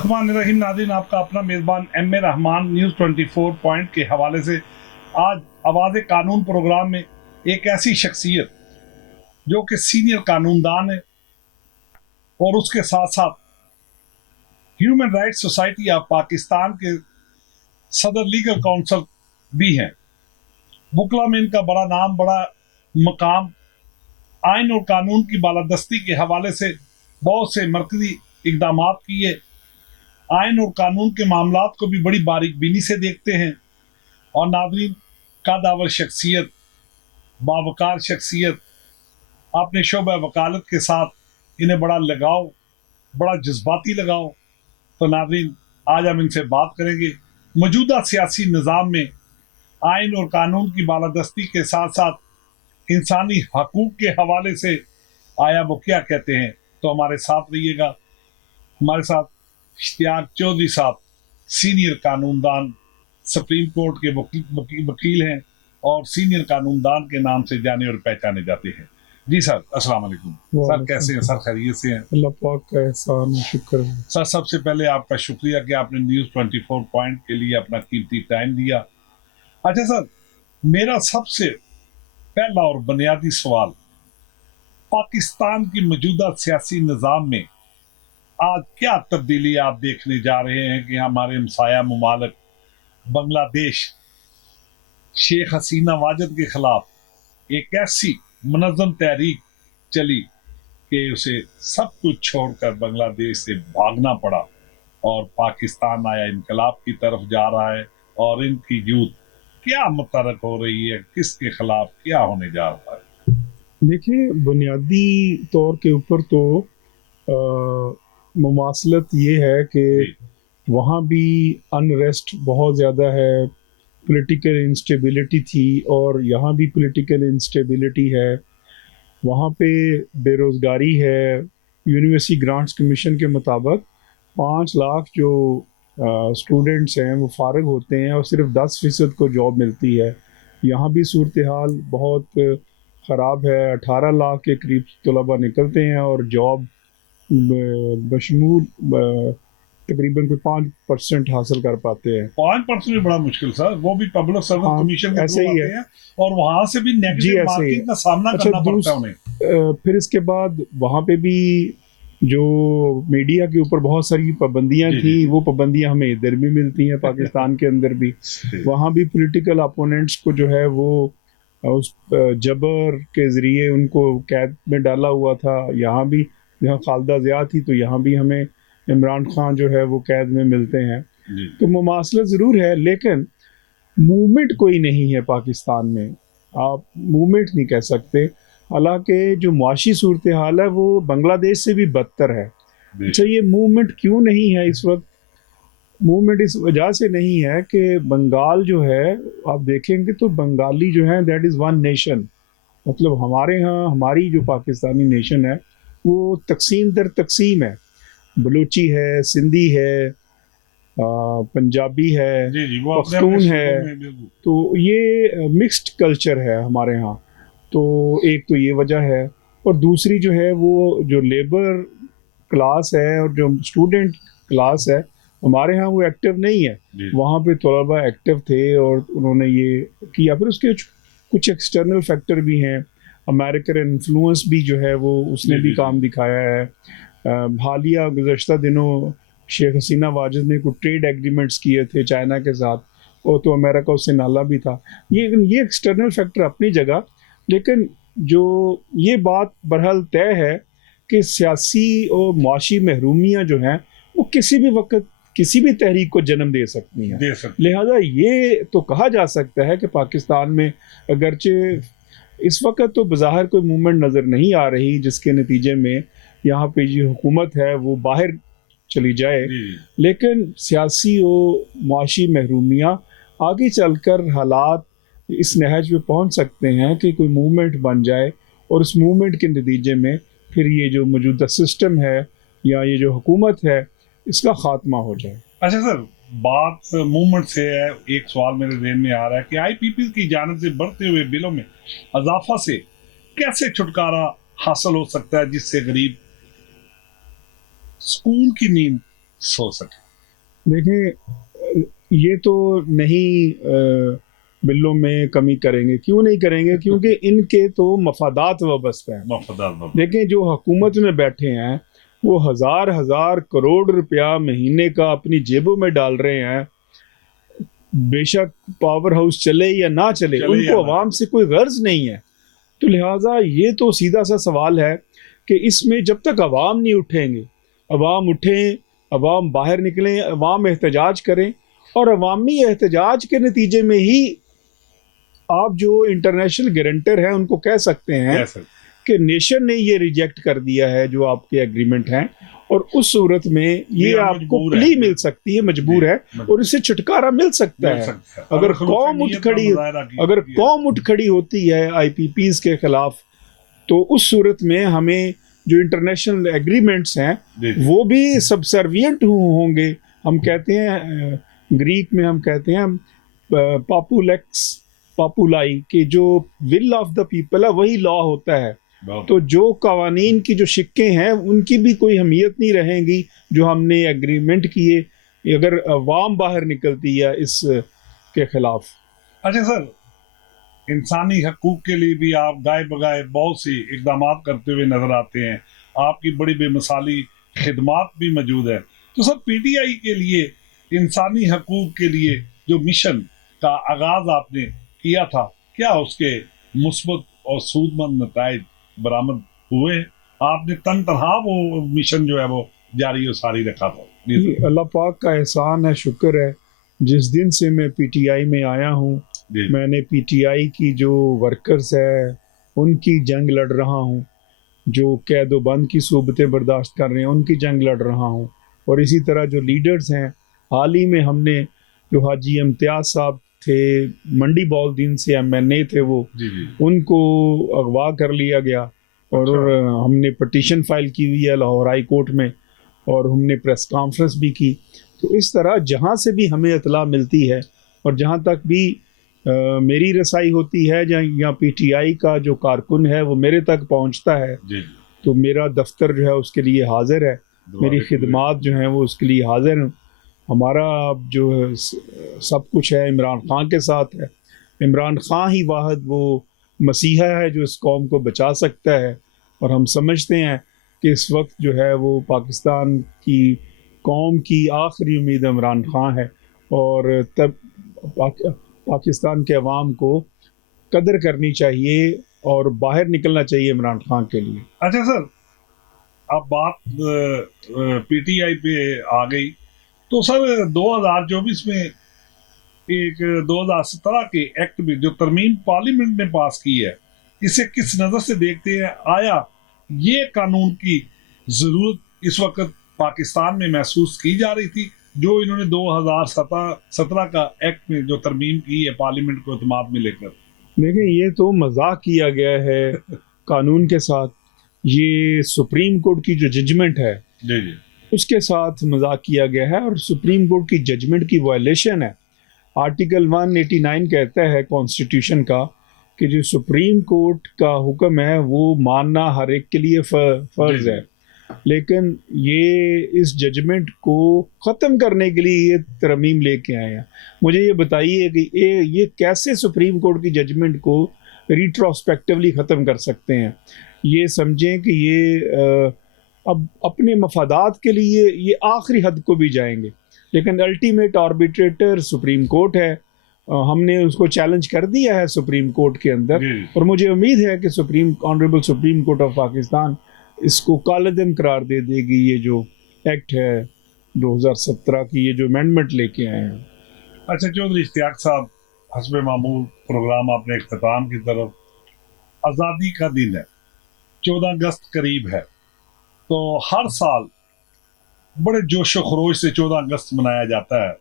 बिस्मिल्लाहिर्रहमानिर्रहीम। नाज़रीन, आपका अपना मेज़बान M A Rahman news 24 point के हवाले से आज आवाज़ कानून प्रोग्राम में एक ऐसी शख्सियत जो कि सीनियर कानूनदान है और उसके साथ साथ human rights society of Pakistan के सदर लीगल काउंसिल भी हैं। वकला में इनका बड़ा नाम, बड़ा मकाम, आइन और कानून की बालादस्ती के हवाले से बहुत से मरकजी इकदामात किए, आइन और कानून के मामलात को भी बड़ी बारीक बीनी से देखते हैं। और नाज़रीन, कादावर शख्सियत, बावकार शख्सियत, अपने शोबा वकालत के साथ इन्हें बड़ा लगाव, बड़ा जज्बाती लगाव। तो नाज़रीन, आज हम इनसे बात करेंगे मौजूदा सियासी निज़ाम में आइन और कानून की बालादस्ती के साथ साथ इंसानी हकूक़ के हवाले से आया वो क्या कहते हैं। तो हमारे साथ रहिएगा। हमारे साथ इश्तियाक चौधरी साहब, सीनियर कानूनदान, सुप्रीम कोर्ट के वकील हैं और सीनियर कानूनदान के नाम से जाने और पहचाने जाते हैं। जी सर, अस्सलाम वालेकुम। सर कैसे हैं? सर खैरियत से हैं? अल्लाह पाक का एहसान, शुक्र है। सर, सबसे पहले आपका शुक्रिया कि आपने न्यूज़ 24 पॉइंट के लिए अपना कीमती टाइम दिया। अच्छा सर, मेरा सबसे पहला और बुनियादी सवाल, पाकिस्तान की मौजूदा सियासी निज़ाम में आज क्या तब्दीली आप देखने जा रहे हैं कि हमारे हमसाया मुमालिक बांग्लादेश शेख हसीना वाजिद के खिलाफ एक ऐसी मुनज़्ज़म तहरीक चली कि उसे सब कुछ छोड़कर बांग्लादेश से भागना पड़ा और पाकिस्तान आया इनकलाब की तरफ जा रहा है। और इनकी यूथ क्या मुतहर्रिक हो रही है, किसके खिलाफ क्या होने जा रहा है? देखिए, बुनियादी तौर के ऊपर तो मुमासलत ये है कि वहाँ भी अनरेस्ट बहुत ज़्यादा है, पॉलिटिकल इंस्टेबिलिटी थी और यहाँ भी पॉलिटिकल इंस्टेबिलिटी है। वहाँ पे बेरोज़गारी है। यूनिवर्सिटी ग्रांट्स कमीशन के मुताबिक 5 लाख जो स्टूडेंट्स हैं वो फारिग होते हैं और सिर्फ 10% को जॉब मिलती है। यहाँ भी सूरत हाल बहुत ख़राब है। 18 लाख के करीब तलबा निकलते हैं और जॉब बशमूल तकरीबन कोई 5% हासिल कर पाते हैं। 5% भी बड़ा मुश्किल सर, वो भी पब्लिक सर्विस कमीशन के ऐसे थ्रू ही आते है हैं और वहाँ से भी नेगेटिव मार्किंग का सामना करना पड़ता है उन्हें। फिर इसके बाद वहाँ पे भी जो मीडिया के ऊपर बहुत सारी पाबंदियां थी, वो पाबंदियां हमें इधर भी मिलती हैं, पाकिस्तान के अंदर भी। वहाँ भी पॉलिटिकल अपोनेंट्स को जो है वो उस जबर के ज़रिए उनको कैद में डाला हुआ था। यहाँ भी, यहाँ खालिदा ज़िया थी तो यहाँ भी हमें इमरान खान जो है वो कैद में मिलते हैं। तो मुमासलत ज़रूर है, लेकिन मूवमेंट कोई नहीं है पाकिस्तान में। आप मूवमेंट नहीं कह सकते। हालांकि जो मुआशी सूरत हाल है वो बांग्लादेश से भी बदतर है। अच्छा, ये मूवमेंट क्यों नहीं है इस वक्त? मूवमेंट इस वजह से नहीं है कि बंगाल जो है, आप देखेंगे तो बंगाली जो है दैट इज़ वन नेशन। मतलब हमारे यहाँ हमारी जो पाकिस्तानी नेशन है वो तकसीम दर तकसीम है। बलूची है, सिंधी है, पंजाबी है, पख्तून है। तो ये मिक्स्ड कल्चर है हमारे यहाँ। तो एक तो ये वजह है, और दूसरी जो है वो जो लेबर क्लास है और जो स्टूडेंट क्लास है हमारे यहाँ वो एक्टिव नहीं है। वहाँ पे तलबा एक्टिव थे और उन्होंने ये किया। फिर उसके कुछ एक्सटर्नल फैक्टर भी हैं। अमेरिकन इन्फ्लुएंस भी जो है वो उसने भी काम दिखाया है। हालिया गुज़श्ता दिनों शेख हसीना वाजिद ने कुछ ट्रेड एग्रीमेंट्स किए थे चाइना के साथ, और तो अमेरिका उससे नाला भी था। ये एक्सटर्नल फैक्टर अपनी जगह, लेकिन जो ये बात बहरहाल तय है कि सियासी और मुआशी महरूमियाँ जो हैं वो किसी भी वक्त किसी भी तहरीक को जन्म दे सकती हैं। लिहाजा ये तो कहा जा सकता है कि पाकिस्तान में अगरचे इस वक्त तो बज़ाहिर कोई मूवमेंट नज़र नहीं आ रही जिसके नतीजे में यहाँ पे जो हुकूमत है वो बाहर चली जाए, लेकिन सियासी और मुआशी महरूमियाँ आगे चलकर हालात इस नहज पे पहुँच सकते हैं कि कोई मूवमेंट बन जाए और उस मूवमेंट के नतीजे में फिर ये जो मौजूदा सिस्टम है या ये जो हुकूमत है इसका खात्मा हो जाए। अच्छा सर, बात मूवमेंट से है, एक सवाल मेरे ज़हन में आ रहा है कि IPP की जानिब से बढ़ते हुए बिलों में इजाफा से कैसे छुटकारा हासिल हो सकता है जिससे गरीब सुकून की नींद سو سکے. دیکھیں یہ تو نہیں بلوں میں کمی کریں گے. کیوں نہیں کریں گے؟ کیونکہ ان کے تو مفادات وابستہ ہیں. مفادات دیکھیں جو حکومت میں بیٹھے ہیں وہ ہزار کروڑ روپیہ مہینے کا اپنی جیبوں میں ڈال رہے ہیں. بے شک پاور ہاؤس چلے یا نہ چلے ان کو عوام سے کوئی غرض نہیں ہے. تو لہٰذا یہ تو سیدھا سا سوال ہے کہ اس میں جب تک عوام نہیں اٹھیں گے، عوام اٹھیں، عوام باہر نکلیں، عوام احتجاج کریں، اور عوامی احتجاج کے نتیجے میں ہی آپ جو انٹرنیشنل گارنٹر ہیں ان کو کہہ سکتے ہیں کہ نیشن نے یہ ریجیکٹ کر دیا ہے جو آپ کے ایگریمنٹ ہیں، اور اس صورت میں یہ آپ کو پلی مل سکتی ہے، مجبور ہے، اور اس سے چھٹکارا مل سکتا ہے. اگر قوم اٹھ کھڑی ہوتی ہے آئی پی پیز کے خلاف، تو اس صورت میں ہمیں جو انٹرنیشنل ایگریمنٹس ہیں وہ بھی سبسروینٹ ہوں گے. ہم کہتے ہیں گریک میں ہم کہتے ہیں پاپولیکس پاپولائی، کہ جو ول آف دا پیپل ہے وہی لا ہوتا ہے. تو جو قوانین کی جو شکیں ہیں ان کی بھی کوئی اہمیت نہیں رہیں گی جو ہم نے ایگریمنٹ کیے اگر عوام باہر نکلتی ہے اس کے خلاف. اچھا سر، انسانی حقوق کے لیے بھی آپ گائے بگائے بہت سی اقدامات کرتے ہوئے نظر آتے ہیں. آپ کی بڑی بے مثالی خدمات بھی موجود ہے. تو سر پی ٹی آئی کے لیے انسانی حقوق کے لیے جو مشن کا آغاز آپ نے کیا تھا، کیا اس کے مثبت اور سود مند نتائج برآمد ہوئے؟ آپ نے تن تنہا وہ مشن جو ہے وہ جاری و ساری رکھا تھا. اللہ پاک کا احسان ہے، شکر ہے. جس دن سے میں پی ٹی آئی میں آیا ہوں میں نے پی ٹی آئی کی جو ورکرز ہے ان کی جنگ لڑ رہا ہوں، جو قید و بند کی صورتیں برداشت کر رہے ہیں ان کی جنگ لڑ رہا ہوں، اور اسی طرح جو لیڈرز ہیں. حال ہی میں ہم نے جو حاجی امتیاز صاحب تھے منڈی بال دین سے ایم این اے تھے، وہ ان کو اغوا کر لیا گیا، اور ہم نے پٹیشن فائل کی ہوئی ہے لاہور ہائی کورٹ میں، اور ہم نے پریس کانفرنس بھی کی. تو اس طرح جہاں سے بھی ہمیں اطلاع ملتی ہے اور جہاں تک بھی میری رسائی ہوتی ہے یا پی ٹی آئی کا جو کارکن ہے وہ میرے تک پہنچتا ہے، تو میرا دفتر جو ہے اس کے لیے حاضر ہے، میری خدمات جو ہیں وہ اس کے لیے حاضر ہیں. ہمارا جو سب کچھ ہے عمران خان کے ساتھ ہے. عمران خان ہی واحد وہ مسیحا ہے جو اس قوم کو بچا سکتا ہے، اور ہم سمجھتے ہیں کہ اس وقت جو ہے وہ پاکستان کی قوم کی آخری امید عمران خان ہے، اور تب پاکستان کے عوام کو قدر کرنی چاہیے اور باہر نکلنا چاہیے عمران خان کے لیے. اچھا سر، اب بات پی ٹی آئی پہ آ گئی، تو سر 2024 میں ایک 2017 کے ایکٹ میں جو ترمیم پارلیمنٹ نے پاس کی ہے، اسے کس نظر سے دیکھتے ہیں؟ آیا یہ قانون کی ضرورت اس وقت پاکستان میں محسوس کی جا رہی تھی جو انہوں نے 2017 کا ایکٹ میں جو ترمیم کی ہے پارلیمنٹ کو اعتماد میں لے کر؟ دیکھیں یہ تو مذاق کیا گیا ہے قانون کے ساتھ. یہ سپریم کورٹ کی جو ججمنٹ ہے اس کے ساتھ مذاق کیا گیا ہے، اور سپریم کورٹ کی ججمنٹ کی وائلیشن ہے. آرٹیکل 189 کہتا ہے کانسٹیٹیوشن کا کہ جو سپریم کورٹ کا حکم ہے وہ ماننا ہر ایک کے لیے فرض ہے، لیکن یہ اس ججمنٹ کو ختم کرنے کے لیے یہ ترمیم لے کے آئے ہیں. مجھے یہ بتائیے کہ یہ کیسے سپریم کورٹ کی ججمنٹ کو ریٹروسپیکٹیولی ختم کر سکتے ہیں؟ یہ سمجھیں کہ یہ اب اپنے مفادات کے لیے یہ آخری حد کو بھی جائیں گے، لیکن الٹیمیٹ آربیٹریٹر سپریم کورٹ ہے. ہم نے اس کو چیلنج کر دیا ہے سپریم کورٹ کے اندر، اور مجھے امید ہے کہ honourable supreme court of Pakistan اس کو کالعدم قرار دے دے گی. یہ جو ایکٹ ہے 2017 کی، یہ جو امینڈمنٹ لے کے آئے ہیں. اچھا چودھری اشتیاق صاحب، حسب معمول پروگرام اپنے اختتام کی طرف. آزادی کا دن ہے، 14 اگست قریب ہے، تو ہر سال بڑے جوش و خروش سے 14 اگست منایا جاتا ہے.